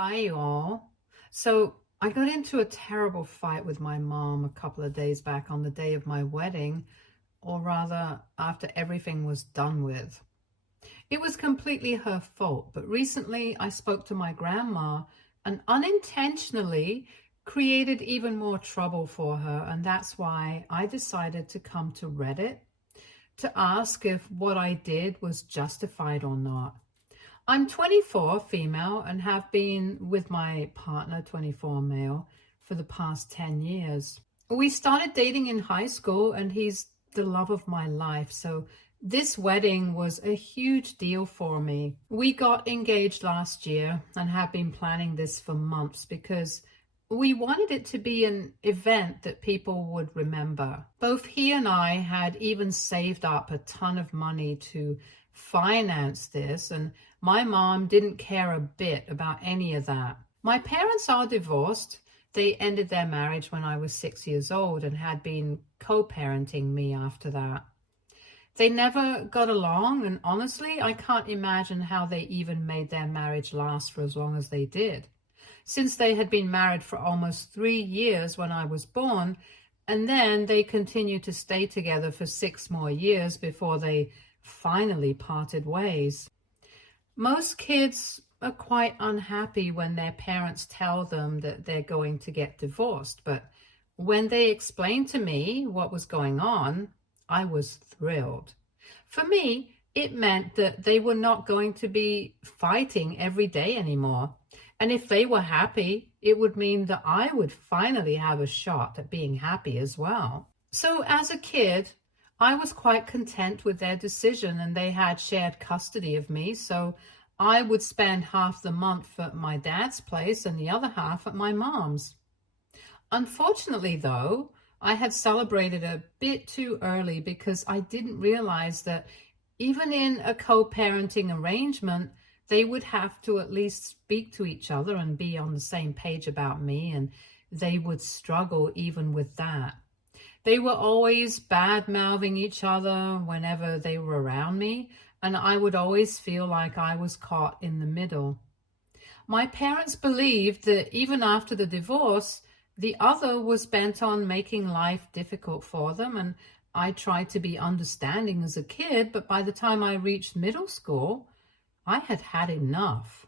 Hi, all. So I got into a terrible fight with my mom a couple of days back on the day of my wedding, or rather, after everything was done with. It was completely her fault, but recently I spoke to my grandma and unintentionally created even more trouble for her, and that's why I decided to come to Reddit to ask if what I did was justified or not. I'm 24, female, and have been with my partner, 24, male, for the past 10 years. We started dating in high school, and he's the love of my life. So this wedding was a huge deal for me. We got engaged last year and have been planning this for months because we wanted it to be an event that people would remember. Both he and I had even saved up a ton of money to finance this, and my mom didn't care a bit about any of that. My parents are divorced. They ended their marriage when I was 6 years old and had been co-parenting me after that. They never got along, and honestly, I can't imagine how they even made their marriage last for as long as they did, since they had been married for almost 3 years when I was born, and then they continued to stay together for 6 more years before they finally parted ways. Most kids are quite unhappy when their parents tell them that they're going to get divorced, but when they explained to me what was going on, I was thrilled. For me, it meant that they were not going to be fighting every day anymore. And if they were happy, it would mean that I would finally have a shot at being happy as well. So as a kid, I was quite content with their decision, and they had shared custody of me, so I would spend half the month at my dad's place and the other half at my mom's. Unfortunately, though, I had celebrated a bit too early because I didn't realize that even in a co-parenting arrangement, they would have to at least speak to each other and be on the same page about me, and they would struggle even with that. They were always bad-mouthing each other whenever they were around me, and I would always feel like I was caught in the middle. My parents believed that even after the divorce, the other was bent on making life difficult for them, and I tried to be understanding as a kid, but by the time I reached middle school, I had had enough.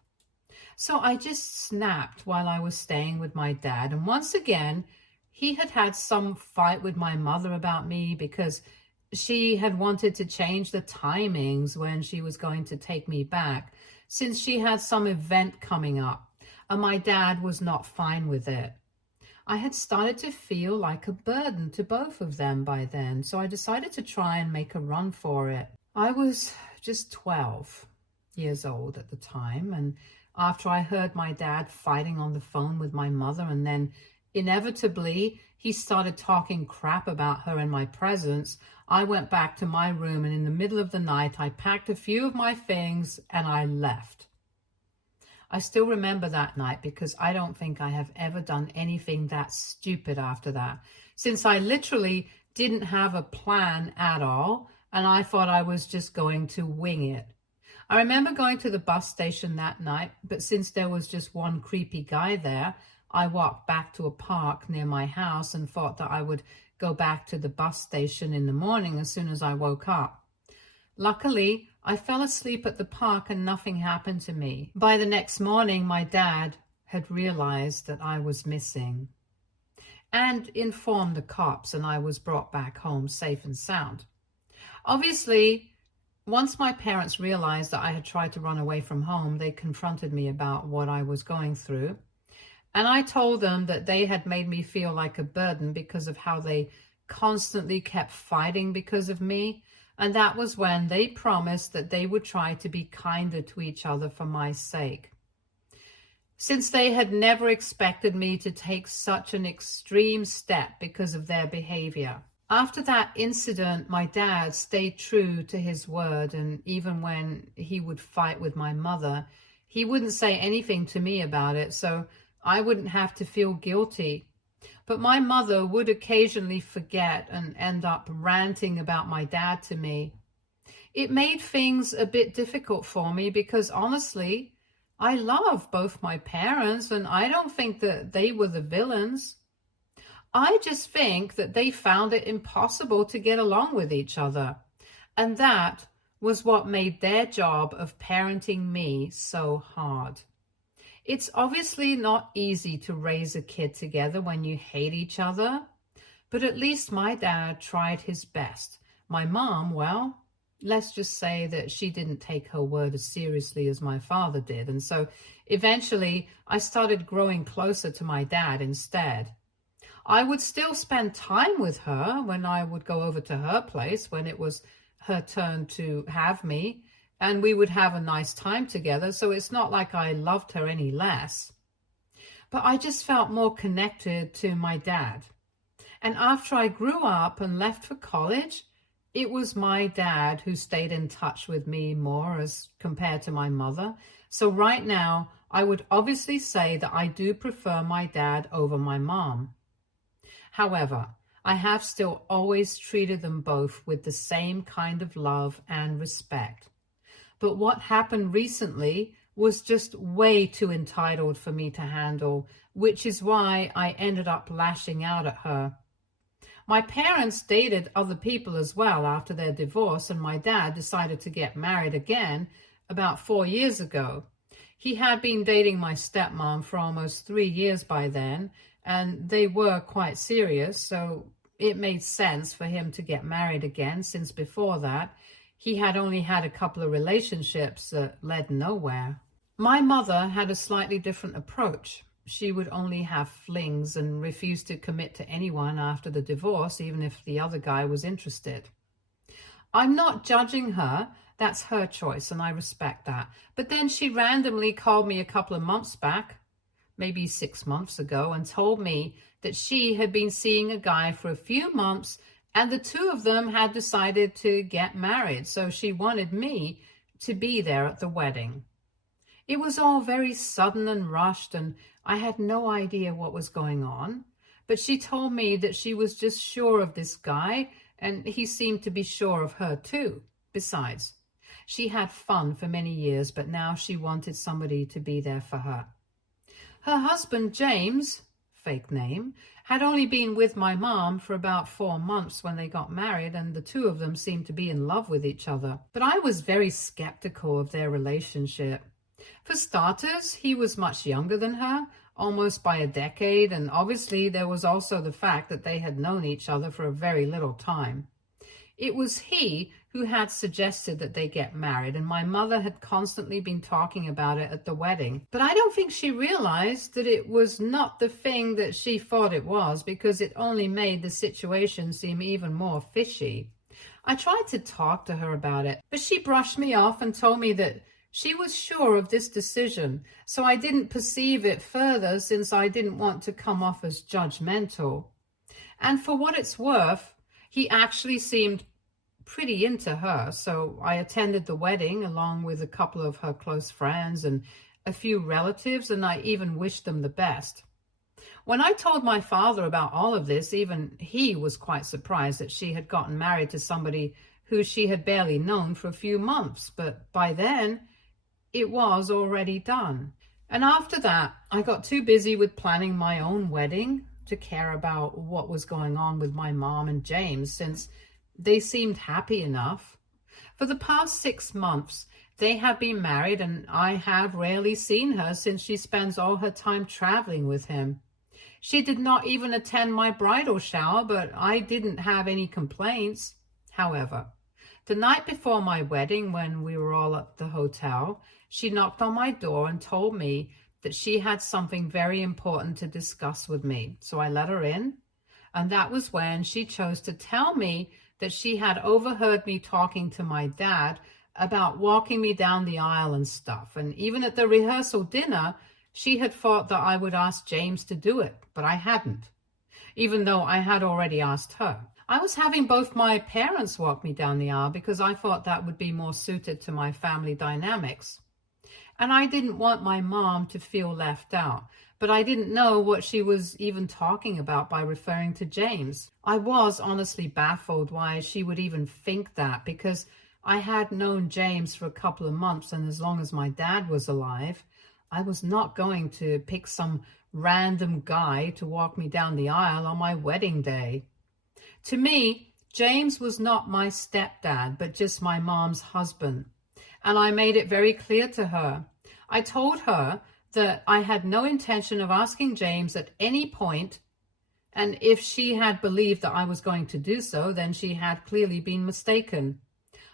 So I just snapped while I was staying with my dad, and once again, he had had some fight with my mother about me because she had wanted to change the timings when she was going to take me back, since she had some event coming up, and my dad was not fine with it. I had started to feel like a burden to both of them by then, so I decided to try and make a run for it. I was just 12 years old at the time, and after I heard my dad fighting on the phone with my mother, and then inevitably he started talking crap about her in my presence, I went back to my room, and in the middle of the night I packed a few of my things and I left. I still remember that night because I don't think I have ever done anything that stupid after that, since I literally didn't have a plan at all, and I thought I was just going to wing it. I remember going to the bus station that night, but since there was just one creepy guy there, I walked back to a park near my house and thought that I would go back to the bus station in the morning as soon as I woke up. Luckily, I fell asleep at the park and nothing happened to me. By the next morning, my dad had realized that I was missing and informed the cops, and I was brought back home safe and sound. Obviously, once my parents realized that I had tried to run away from home, they confronted me about what I was going through. And I told them that they had made me feel like a burden because of how they constantly kept fighting because of me. And that was when they promised that they would try to be kinder to each other for my sake. Since they had never expected me to take such an extreme step because of their behavior. After that incident, my dad stayed true to his word, and even when he would fight with my mother, he wouldn't say anything to me about it, so I wouldn't have to feel guilty. But my mother would occasionally forget and end up ranting about my dad to me. It made things a bit difficult for me because honestly, I love both my parents, and I don't think that they were the villains. I just think that they found it impossible to get along with each other. And that was what made their job of parenting me so hard. It's obviously not easy to raise a kid together when you hate each other, but at least my dad tried his best. My mom, well, let's just say that she didn't take her word as seriously as my father did. And so eventually I started growing closer to my dad instead. I would still spend time with her when I would go over to her place when it was her turn to have me, and we would have a nice time together. So it's not like I loved her any less. But I just felt more connected to my dad. And after I grew up and left for college, it was my dad who stayed in touch with me more as compared to my mother. So right now, I would obviously say that I do prefer my dad over my mom. However, I have still always treated them both with the same kind of love and respect. But what happened recently was just way too entitled for me to handle, which is why I ended up lashing out at her. My parents dated other people as well after their divorce, and my dad decided to get married again about 4 years ago. He had been dating my stepmom for almost 3 years by then, and they were quite serious, so it made sense for him to get married again, since before that, he had only had a couple of relationships that led nowhere. My mother had a slightly different approach. She would only have flings and refuse to commit to anyone after the divorce, even if the other guy was interested. I'm not judging her. That's her choice, and I respect that. But then she randomly called me a couple of months back, maybe 6 months ago, and told me that she had been seeing a guy for a few months and the two of them had decided to get married. So she wanted me to be there at the wedding. It was all very sudden and rushed, and I had no idea what was going on. But she told me that she was just sure of this guy, and he seemed to be sure of her too. Besides, she had fun for many years, but now she wanted somebody to be there for her. Her husband, James, fake name, had only been with my mom for about 4 months when they got married, and the two of them seemed to be in love with each other. But I was very skeptical of their relationship. For starters, he was much younger than her, almost by a decade, and obviously there was also the fact that they had known each other for a very little time. It was he who had suggested that they get married, and my mother had constantly been talking about it at the wedding. But I don't think she realized that it was not the thing that she thought it was, because it only made the situation seem even more fishy. I tried to talk to her about it, but she brushed me off and told me that she was sure of this decision, so I didn't perceive it further since I didn't want to come off as judgmental. And for what it's worth, he actually seemed pretty into her, so I attended the wedding along with a couple of her close friends and a few relatives, and I even wished them the best. When I told my father about all of this, even he was quite surprised that she had gotten married to somebody who she had barely known for a few months, but by then it was already done. And after that, I got too busy with planning my own wedding to care about what was going on with my mom and James, since they seemed happy enough. For the past 6 months, they have been married, and I have rarely seen her since she spends all her time traveling with him. She did not even attend my bridal shower, but I didn't have any complaints. However, the night before my wedding, when we were all at the hotel, she knocked on my door and told me that she had something very important to discuss with me. So I let her in, and that was when she chose to tell me that she had overheard me talking to my dad about walking me down the aisle and stuff. And even at the rehearsal dinner, she had thought that I would ask James to do it, but I hadn't, even though I had already asked her. I was having both my parents walk me down the aisle because I thought that would be more suited to my family dynamics. And I didn't want my mom to feel left out, but I didn't know what she was even talking about by referring to James. I was honestly baffled why she would even think that, because I had known James for a couple of months, and as long as my dad was alive, I was not going to pick some random guy to walk me down the aisle on my wedding day. To me, James was not my stepdad, but just my mom's husband. And I made it very clear to her. I told her that I had no intention of asking James at any point, and if she had believed that I was going to do so, then she had clearly been mistaken.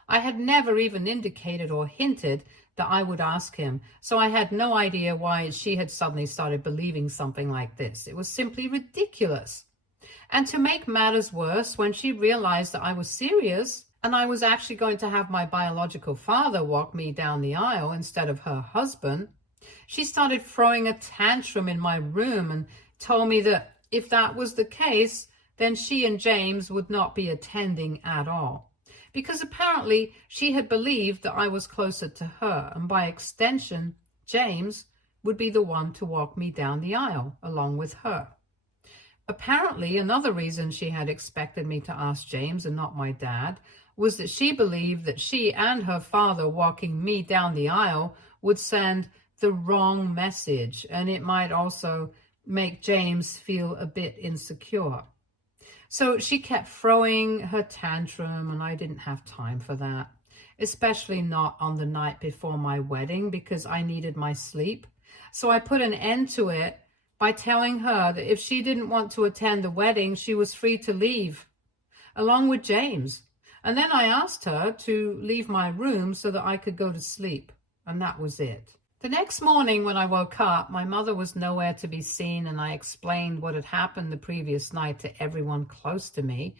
I had never even indicated or hinted that I would ask him, so I had no idea why she had suddenly started believing something like this. It was simply ridiculous. And to make matters worse, when she realized that I was serious and I was actually going to have my biological father walk me down the aisle instead of her husband, she started throwing a tantrum in my room and told me that if that was the case, then she and James would not be attending at all. Because apparently she had believed that I was closer to her, and by extension, James would be the one to walk me down the aisle along with her. Apparently, another reason she had expected me to ask James and not my dad was that she believed that she and her father walking me down the aisle would send the wrong message, and it might also make James feel a bit insecure. So she kept throwing her tantrum, and I didn't have time for that, especially not on the night before my wedding because I needed my sleep. So I put an end to it by telling her that if she didn't want to attend the wedding, she was free to leave, along with James. And then I asked her to leave my room so that I could go to sleep, and that was it. The next morning when I woke up, my mother was nowhere to be seen, and I explained what had happened the previous night to everyone close to me,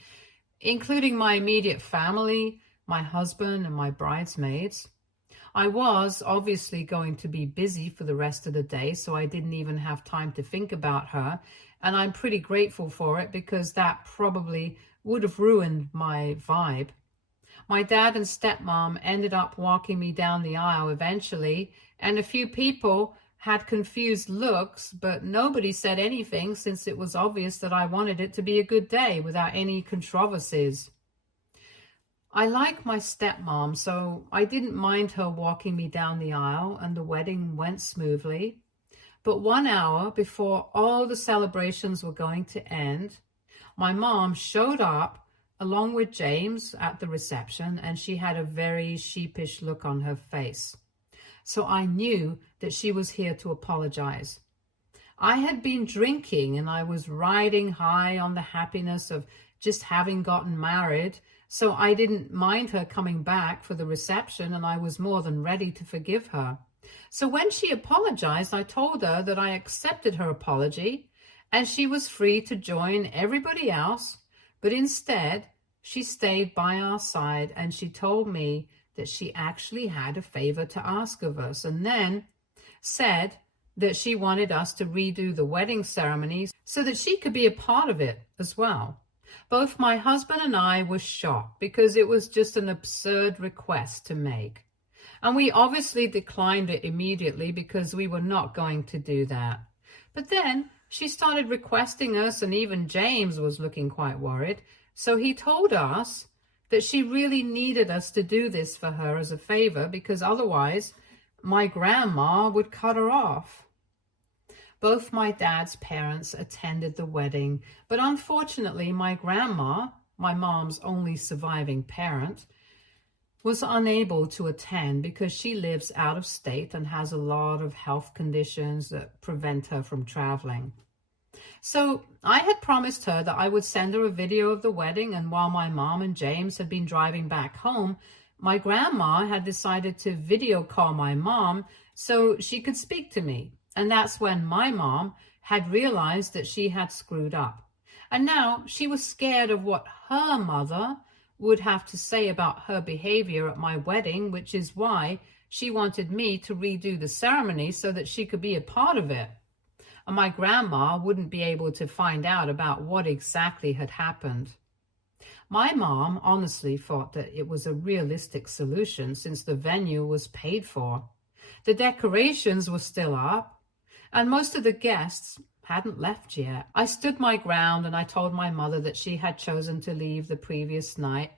including my immediate family, my husband, and my bridesmaids. I was obviously going to be busy for the rest of the day, so I didn't even have time to think about her, and I'm pretty grateful for it because that probably would have ruined my vibe. My dad and stepmom ended up walking me down the aisle eventually, and a few people had confused looks, but nobody said anything since it was obvious that I wanted it to be a good day without any controversies. I like my stepmom, so I didn't mind her walking me down the aisle, and the wedding went smoothly. But 1 hour before all the celebrations were going to end, my mom showed up along with James at the reception, and she had a very sheepish look on her face. So I knew that she was here to apologize. I had been drinking, and I was riding high on the happiness of just having gotten married, so I didn't mind her coming back for the reception, and I was more than ready to forgive her. So when she apologized, I told her that I accepted her apology, and she was free to join everybody else. But instead, she stayed by our side, and she told me that she actually had a favor to ask of us, and then said that she wanted us to redo the wedding ceremony so that she could be a part of it as well. Both my husband and I were shocked because it was just an absurd request to make. And we obviously declined it immediately because we were not going to do that. But then she started requesting us, and even James was looking quite worried. So he told us that she really needed us to do this for her as a favor because otherwise my grandma would cut her off. Both my dad's parents attended the wedding, but unfortunately my grandma, my mom's only surviving parent, was unable to attend because she lives out of state and has a lot of health conditions that prevent her from traveling. So I had promised her that I would send her a video of the wedding, and while my mom and James had been driving back home, my grandma had decided to video call my mom so she could speak to me. And that's when my mom had realized that she had screwed up. And now she was scared of what her mother would have to say about her behavior at my wedding, which is why she wanted me to redo the ceremony so that she could be a part of it. And my grandma wouldn't be able to find out about what exactly had happened. My mom honestly thought that it was a realistic solution since the venue was paid for. The decorations were still up, and most of the guests hadn't left yet. I stood my ground and I told my mother that she had chosen to leave the previous night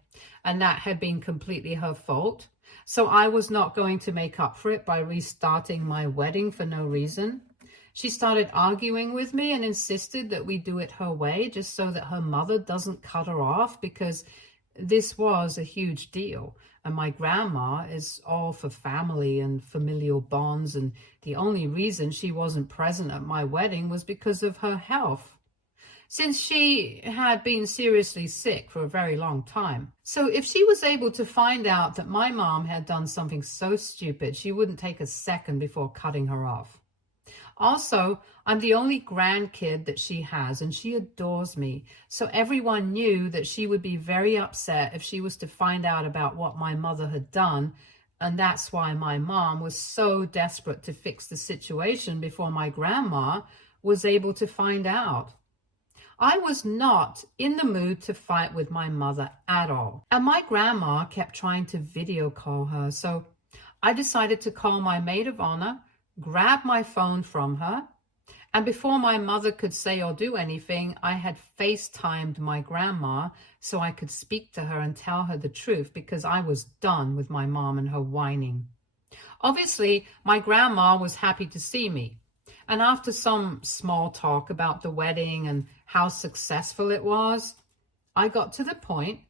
and that had been completely her fault. So I was not going to make up for it by restarting my wedding for no reason. She started arguing with me and insisted that we do it her way just so that her mother doesn't cut her off, because this was a huge deal. And my grandma is all for family and familial bonds, and the only reason she wasn't present at my wedding was because of her health, since she had been seriously sick for a very long time. So if she was able to find out that my mom had done something so stupid, she wouldn't take a second before cutting her off. Also, I'm the only grandkid that she has, and she adores me. So everyone knew that she would be very upset if she was to find out about what my mother had done. And that's why my mom was so desperate to fix the situation before my grandma was able to find out. I was not in the mood to fight with my mother at all. And my grandma kept trying to video call her. So I decided to call my maid of honor, grab my phone from her, and before my mother could say or do anything, I had FaceTimed my grandma so I could speak to her and tell her the truth, because I was done with my mom and her whining. Obviously, my grandma was happy to see me, and after some small talk about the wedding and how successful it was, I got to the point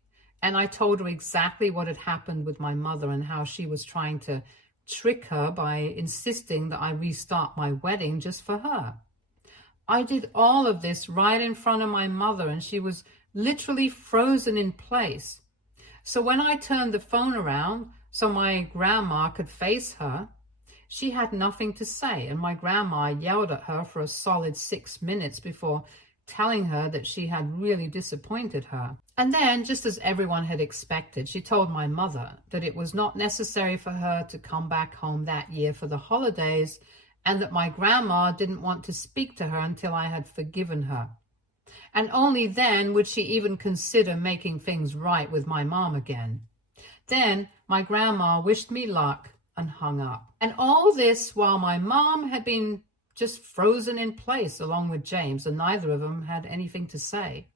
and I told her exactly what had happened with my mother and how she was trying to trick her by insisting that I restart my wedding just for her. I did all of this right in front of my mother, and she was literally frozen in place. So when I turned the phone around so my grandma could face her, she had nothing to say, and my grandma yelled at her for a solid 6 minutes before telling her that she had really disappointed her. And then, just as everyone had expected, she told my mother that it was not necessary for her to come back home that year for the holidays, and that my grandma didn't want to speak to her until I had forgiven her. And only then would she even consider making things right with my mom again. Then my grandma wished me luck and hung up. And all this while my mom had been just frozen in place along with James, and neither of them had anything to say.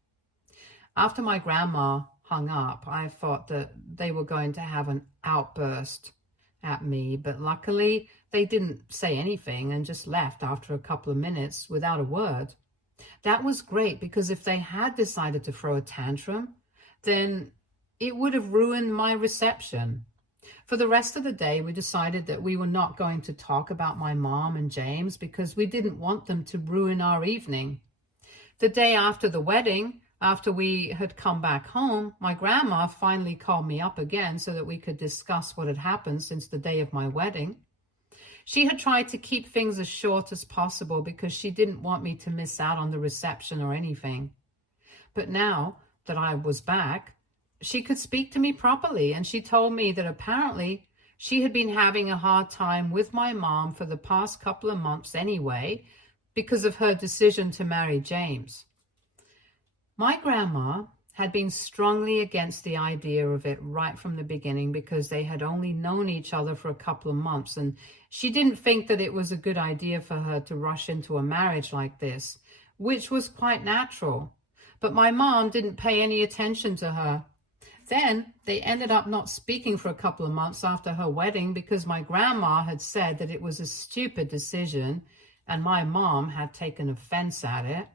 After my grandma hung up, I thought that they were going to have an outburst at me, but luckily they didn't say anything and just left after a couple of minutes without a word. That was great, because if they had decided to throw a tantrum, then it would have ruined my reception. For the rest of the day, we decided that we were not going to talk about my mom and James because we didn't want them to ruin our evening. The day after the wedding, after we had come back home, my grandma finally called me up again so that we could discuss what had happened since the day of my wedding. She had tried to keep things as short as possible because she didn't want me to miss out on the reception or anything. But now that I was back, she could speak to me properly, and she told me that apparently she had been having a hard time with my mom for the past couple of months anyway, because of her decision to marry James. My grandma had been strongly against the idea of it right from the beginning, because they had only known each other for a couple of months, and she didn't think that it was a good idea for her to rush into a marriage like this, which was quite natural. But my mom didn't pay any attention to her. Then they ended up not speaking for a couple of months after her wedding because my grandma had said that it was a stupid decision and my mom had taken offense at it.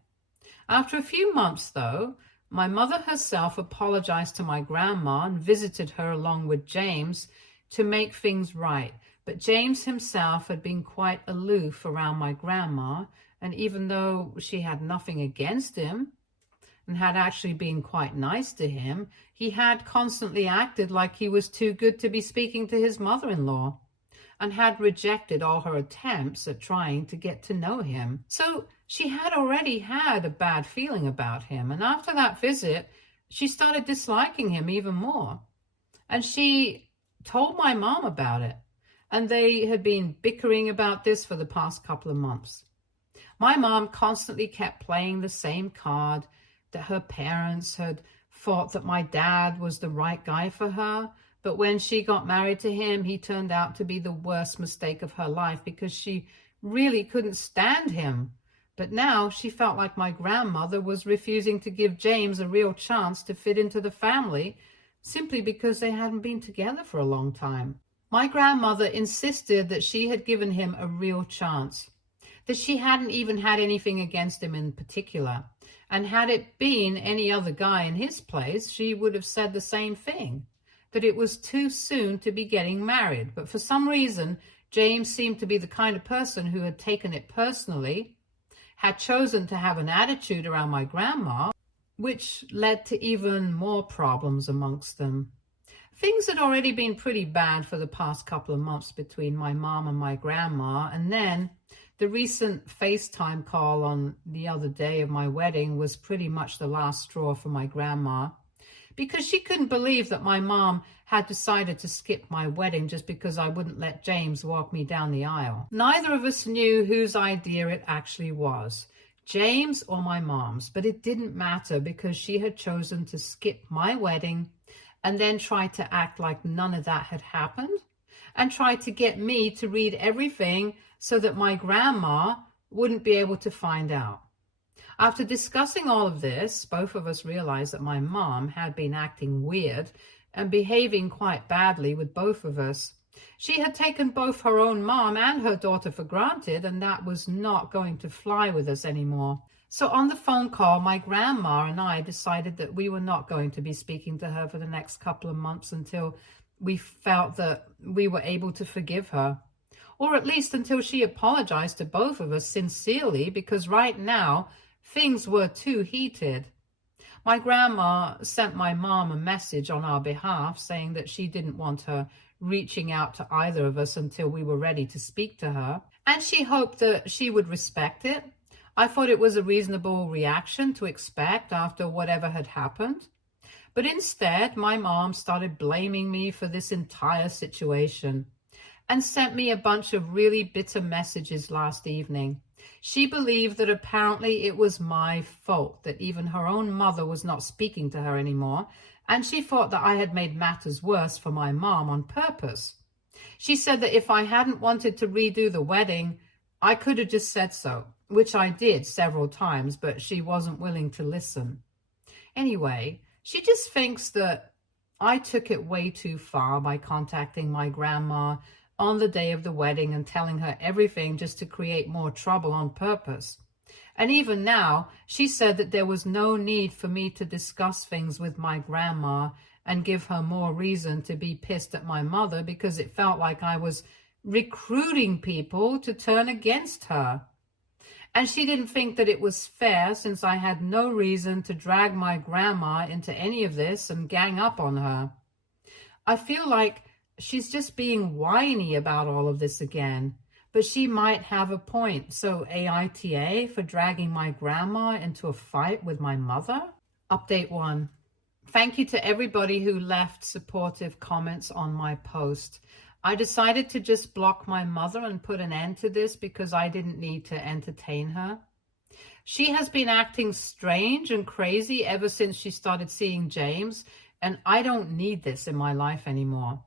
After a few months, though, my mother herself apologized to my grandma and visited her along with James to make things right. But James himself had been quite aloof around my grandma, and even though she had nothing against him and had actually been quite nice to him, he had constantly acted like he was too good to be speaking to his mother-in-law and had rejected all her attempts at trying to get to know him. So she had already had a bad feeling about him, and after that visit, she started disliking him even more. And she told my mom about it, and they had been bickering about this for the past couple of months. My mom constantly kept playing the same card, that her parents had thought that my dad was the right guy for her, but when she got married to him, he turned out to be the worst mistake of her life because she really couldn't stand him. But now she felt like my grandmother was refusing to give James a real chance to fit into the family simply because they hadn't been together for a long time. My grandmother insisted that she had given him a real chance, that she hadn't even had anything against him in particular. And had it been any other guy in his place, she would have said the same thing, that it was too soon to be getting married. But for some reason, James seemed to be the kind of person who had taken it personally, had chosen to have an attitude around my grandma, which led to even more problems amongst them. Things had already been pretty bad for the past couple of months between my mom and my grandma, and then the recent FaceTime call on the other day of my wedding was pretty much the last straw for my grandma, because she couldn't believe that my mom had decided to skip my wedding just because I wouldn't let James walk me down the aisle. Neither of us knew whose idea it actually was, James or my mom's, but it didn't matter because she had chosen to skip my wedding and then try to act like none of that had happened and try to get me to read everything so that my grandma wouldn't be able to find out. After discussing all of this, both of us realized that my mom had been acting weird and behaving quite badly with both of us. She had taken both her own mom and her daughter for granted, and that was not going to fly with us anymore. So on the phone call, my grandma and I decided that we were not going to be speaking to her for the next couple of months until we felt that we were able to forgive her. Or at least until she apologized to both of us sincerely, because right now, things were too heated. My grandma sent my mom a message on our behalf saying that she didn't want her reaching out to either of us until we were ready to speak to her, and she hoped that she would respect it. I thought it was a reasonable reaction to expect after whatever had happened. But instead, my mom started blaming me for this entire situation and sent me a bunch of really bitter messages last evening. She believed that apparently it was my fault that even her own mother was not speaking to her anymore, and she thought that I had made matters worse for my mom on purpose. She said that if I hadn't wanted to redo the wedding, I could have just said so, which I did several times, but she wasn't willing to listen. Anyway, she just thinks that I took it way too far by contacting my grandma on the day of the wedding and telling her everything just to create more trouble on purpose. And even now, she said that there was no need for me to discuss things with my grandma and give her more reason to be pissed at my mother because it felt like I was recruiting people to turn against her. And she didn't think that it was fair since I had no reason to drag my grandma into any of this and gang up on her. I feel like she's just being whiny about all of this again, but she might have a point. So AITA for dragging my grandma into a fight with my mother? Update 1. Thank you to everybody who left supportive comments on my post. I decided to just block my mother and put an end to this because I didn't need to entertain her. She has been acting strange and crazy ever since she started seeing James, and I don't need this in my life anymore.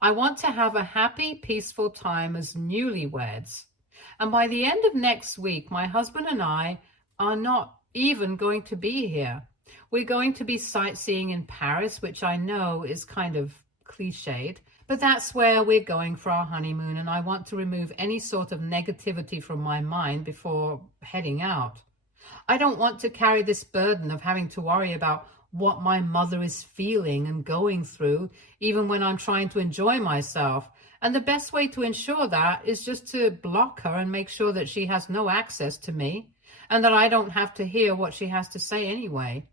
I want to have a happy, peaceful time as newlyweds. And by the end of next week, my husband and I are not even going to be here. We're going to be sightseeing in Paris, which I know is kind of cliched, but that's where we're going for our honeymoon, and I want to remove any sort of negativity from my mind before heading out. I don't want to carry this burden of having to worry about what my mother is feeling and going through, even when I'm trying to enjoy myself. And the best way to ensure that is just to block her and make sure that she has no access to me and that I don't have to hear what she has to say anyway.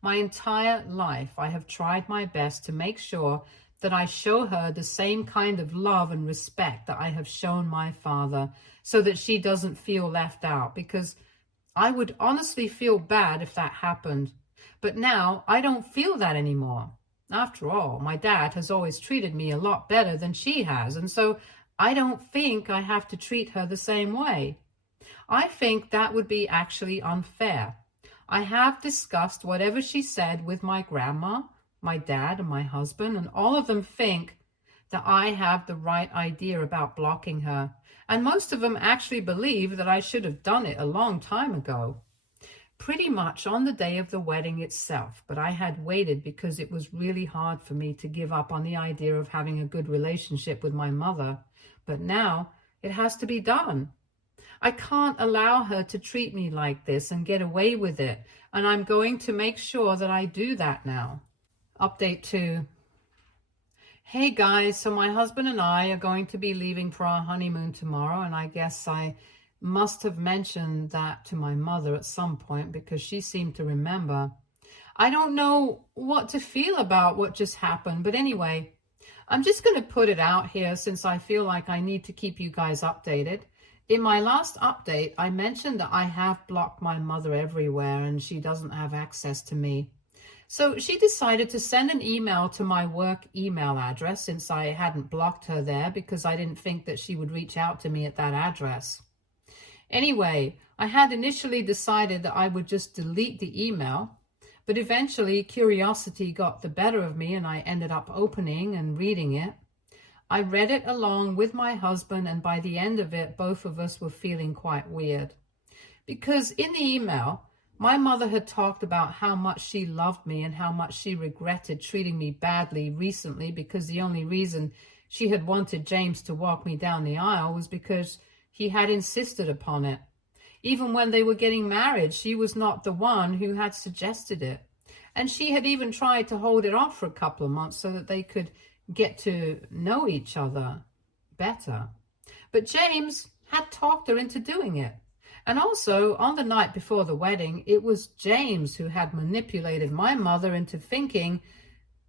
My entire life, I have tried my best to make sure that I show her the same kind of love and respect that I have shown my father, so that she doesn't feel left out, because I would honestly feel bad if that happened. But now I don't feel that anymore. After all, my dad has always treated me a lot better than she has, and so I don't think I have to treat her the same way. I think that would be actually unfair. I have discussed whatever she said with my grandma, my dad, and my husband, and all of them think that I have the right idea about blocking her. And most of them actually believe that I should have done it a long time ago. Pretty much on the day of the wedding itself, but I had waited because it was really hard for me to give up on the idea of having a good relationship with my mother. But now it has to be done. I can't allow her to treat me like this and get away with it, and I'm going to make sure that I do that now. Update 2. Hey guys, so my husband and I are going to be leaving for our honeymoon tomorrow, and I guess I must have mentioned that to my mother at some point because she seemed to remember. I don't know what to feel about what just happened, but anyway, I'm just going to put it out here since I feel like I need to keep you guys updated. In my last update, I mentioned that I have blocked my mother everywhere and she doesn't have access to me. So she decided to send an email to my work email address since I hadn't blocked her there because I didn't think that she would reach out to me at that address. Anyway, I had initially decided that I would just delete the email, but eventually curiosity got the better of me and I ended up opening and reading it. I read it along with my husband, and by the end of it, both of us were feeling quite weird. Because in the email, my mother had talked about how much she loved me and how much she regretted treating me badly recently because the only reason she had wanted James to walk me down the aisle was because he had insisted upon it. Even when they were getting married, she was not the one who had suggested it. And she had even tried to hold it off for a couple of months so that they could get to know each other better. But James had talked her into doing it. And also, on the night before the wedding, it was James who had manipulated my mother into thinking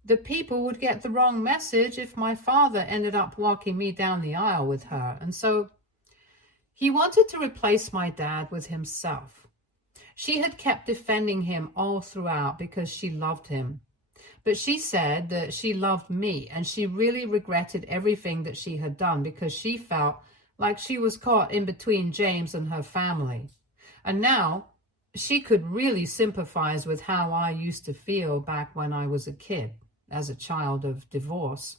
that people would get the wrong message if my father ended up walking me down the aisle with her. And so he wanted to replace my dad with himself. She had kept defending him all throughout because she loved him. But she said that she loved me and she really regretted everything that she had done because she felt like she was caught in between James and her family. And now she could really sympathize with how I used to feel back when I was a kid, as a child of divorce.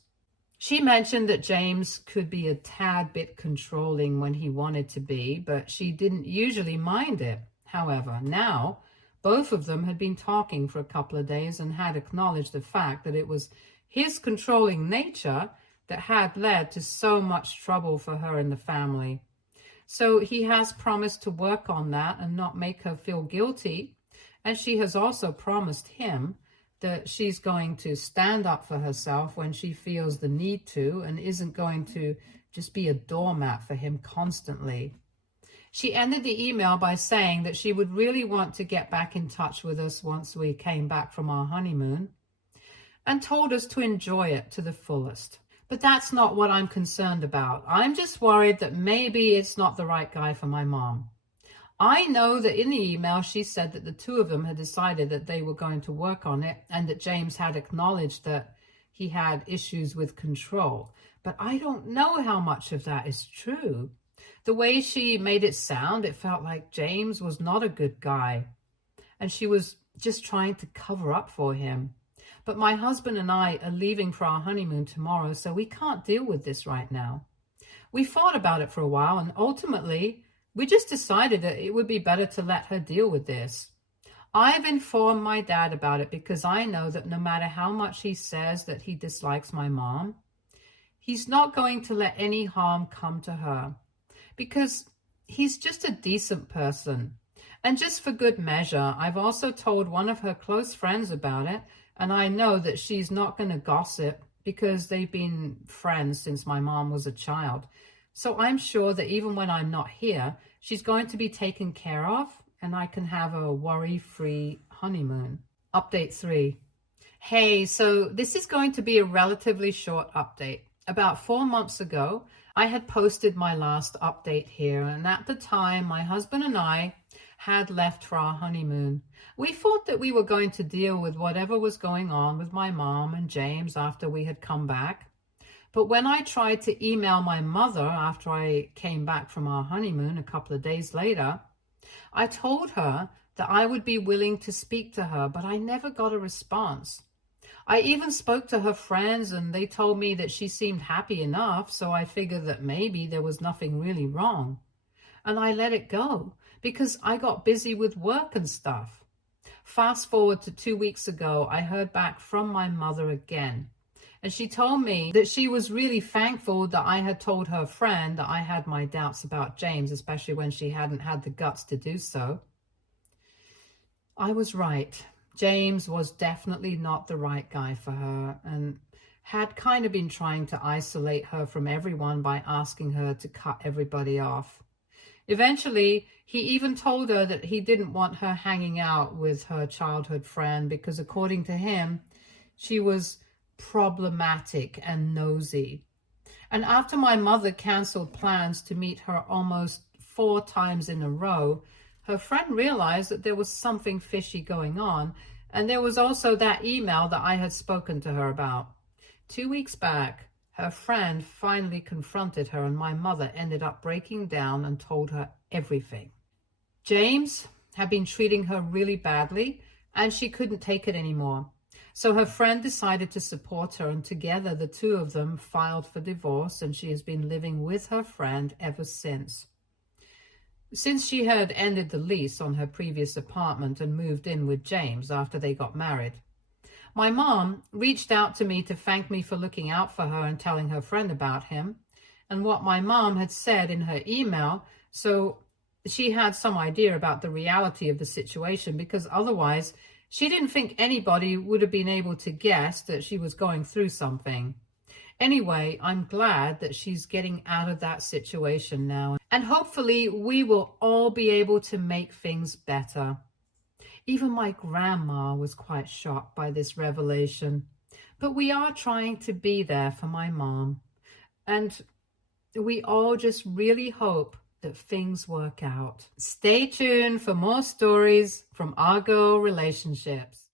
She mentioned that James could be a tad bit controlling when he wanted to be, but she didn't usually mind it. However, now both of them had been talking for a couple of days and had acknowledged the fact that it was his controlling nature that had led to so much trouble for her and the family. So he has promised to work on that and not make her feel guilty. And she has also promised him that she's going to stand up for herself when she feels the need to and isn't going to just be a doormat for him constantly. She ended the email by saying that she would really want to get back in touch with us once we came back from our honeymoon and told us to enjoy it to the fullest. But that's not what I'm concerned about. I'm just worried that maybe it's not the right guy for my mom. I know that in the email she said that the two of them had decided that they were going to work on it and that James had acknowledged that he had issues with control. But I don't know how much of that is true. The way she made it sound, it felt like James was not a good guy and she was just trying to cover up for him. But my husband and I are leaving for our honeymoon tomorrow, so we can't deal with this right now. We thought about it for a while and ultimately we just decided that it would be better to let her deal with this. I've informed my dad about it because I know that no matter how much he says that he dislikes my mom, he's not going to let any harm come to her because he's just a decent person. And just for good measure, I've also told one of her close friends about it, and I know that she's not going to gossip because they've been friends since my mom was a child. So I'm sure that even when I'm not here, she's going to be taken care of and I can have a worry-free honeymoon. Update 3. Hey, so this is going to be a relatively short update. About 4 months ago, I had posted my last update here, and at the time, my husband and I had left for our honeymoon. We thought that we were going to deal with whatever was going on with my mom and James after we had come back. But when I tried to email my mother after I came back from our honeymoon a couple of days later, I told her that I would be willing to speak to her, but I never got a response. I even spoke to her friends and they told me that she seemed happy enough, so I figured that maybe there was nothing really wrong. And I let it go because I got busy with work and stuff. Fast forward to 2 weeks ago, I heard back from my mother again. And she told me that she was really thankful that I had told her friend that I had my doubts about James, especially when she hadn't had the guts to do so. I was right. James was definitely not the right guy for her and had kind of been trying to isolate her from everyone by asking her to cut everybody off. Eventually, he even told her that he didn't want her hanging out with her childhood friend because, according to him, she was problematic and nosy. And after my mother canceled plans to meet her almost 4 times in a row, her friend realized that there was something fishy going on, and there was also that email that I had spoken to her about. 2 weeks back, her friend finally confronted her, and my mother ended up breaking down and told her everything. James had been treating her really badly, and she couldn't take it anymore. So her friend decided to support her, and together the two of them filed for divorce, and she has been living with her friend ever since. Since she had ended the lease on her previous apartment and moved in with James after they got married, my mom reached out to me to thank me for looking out for her and telling her friend about him and what my mom had said in her email, so she had some idea about the reality of the situation, because otherwise she didn't think anybody would have been able to guess that she was going through something. Anyway, I'm glad that she's getting out of that situation now, and hopefully we will all be able to make things better. Even my grandma was quite shocked by this revelation, but we are trying to be there for my mom, and we all just really hope that things work out. Stay tuned for more stories from our girl relationships.